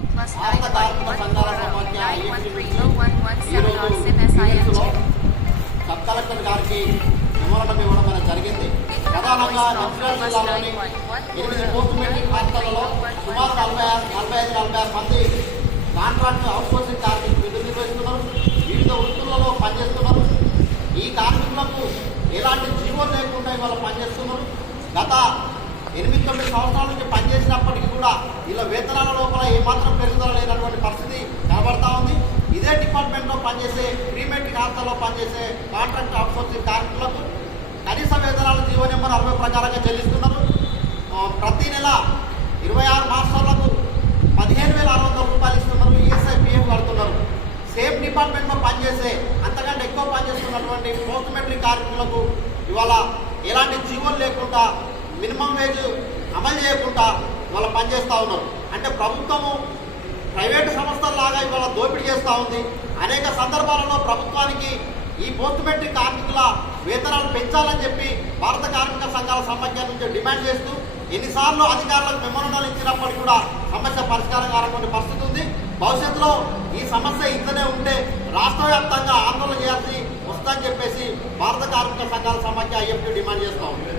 plus భారత కార్మిక సంఘాల 9114 సమాఖ్య ఐఎఫ్సి నుంచి 9130 on SIM ఈరోజు SIMG. సబ్ కలెక్టర్ గారికి ఇవ్వడం అనేది జరిగింది. ప్రధానంగా జిల్లాలోని ఎనిమిది సుమారు నలభై నలభై ఐదు నలభై ఆరు మంది కాంట్రాక్ట్ అవుట్సోర్సింగ్ కార్మికులు విధులు నిర్వహిస్తున్నారు వివిధ వృత్తులలో పనిచేస్తున్నారు. ఈ కార్మికులకు ఎలాంటి జీవో లేకుండా ఇవాళ పనిచేస్తున్నారు. గత ఎనిమిది తొమ్మిది సంవత్సరాల నుంచి పనిచేసినప్పటికీ కూడా వీళ్ళ వేతనాల ఏమాత్రం పెరుగుదల లేనటువంటి పరిస్థితి కనబడతా ఉంది. ఇదే డిపార్ట్మెంట్లో పనిచేసే ప్రీమెట్రిక్ హాస్టల్లో పనిచేసే కాంట్రాక్ట్ అవుట్సోర్సింగ్ కార్మికులకు కనీస వేతనాలు జీవో నెంబర్ అరవై ప్రకారంగా చెల్లిస్తున్నారు. ప్రతి నెల ఇరవై ఆరు మాసాలకు పదిహేను వేల ఆరు వందల రూపాయలు ఇస్తున్నారు. ఈఎస్ఐ పిఎఫ్ కడుతున్నారు. సేమ్ డిపార్ట్మెంట్లో పనిచేసే అంతకంటే ఎక్కువ పనిచేస్తున్నటువంటి పోస్ట్ మెట్రిక్ కార్మికులకు ఇవాళ ఎలాంటి జీవోలు లేకుండా మినిమం వేజ్ అమలు చేయకుండా వాళ్ళు పనిచేస్తూ ఉన్నారు. అంటే ప్రభుత్వము ప్రైవేటు సంస్థల్లాగా ఇవాళ దోపిడీ చేస్తూ ఉంది. అనేక సందర్భాలలో ప్రభుత్వానికి ఈ పోస్ట్ మెట్రిక్ కార్మికుల వేతనాలు పెంచాలని చెప్పి భారత కార్మిక సంఘాల సమాఖ్య నుంచి డిమాండ్ చేస్తూ ఎన్నిసార్లు అధికారులకు మెమోరండాలు ఇచ్చినప్పటికీ కూడా సమస్య పరిష్కారం కానటువంటి పరిస్థితి ఉంది. భవిష్యత్తులో ఈ సమస్య ఇంతనే ఉంటే రాష్ట్ర వ్యాప్తంగా ఆందోళన చేయాల్సి వస్తుందని చెప్పేసి భారత కార్మిక సంఘాల సమాఖ్య ఐఎఫ్టీ డిమాండ్ చేస్తూ ఉంది.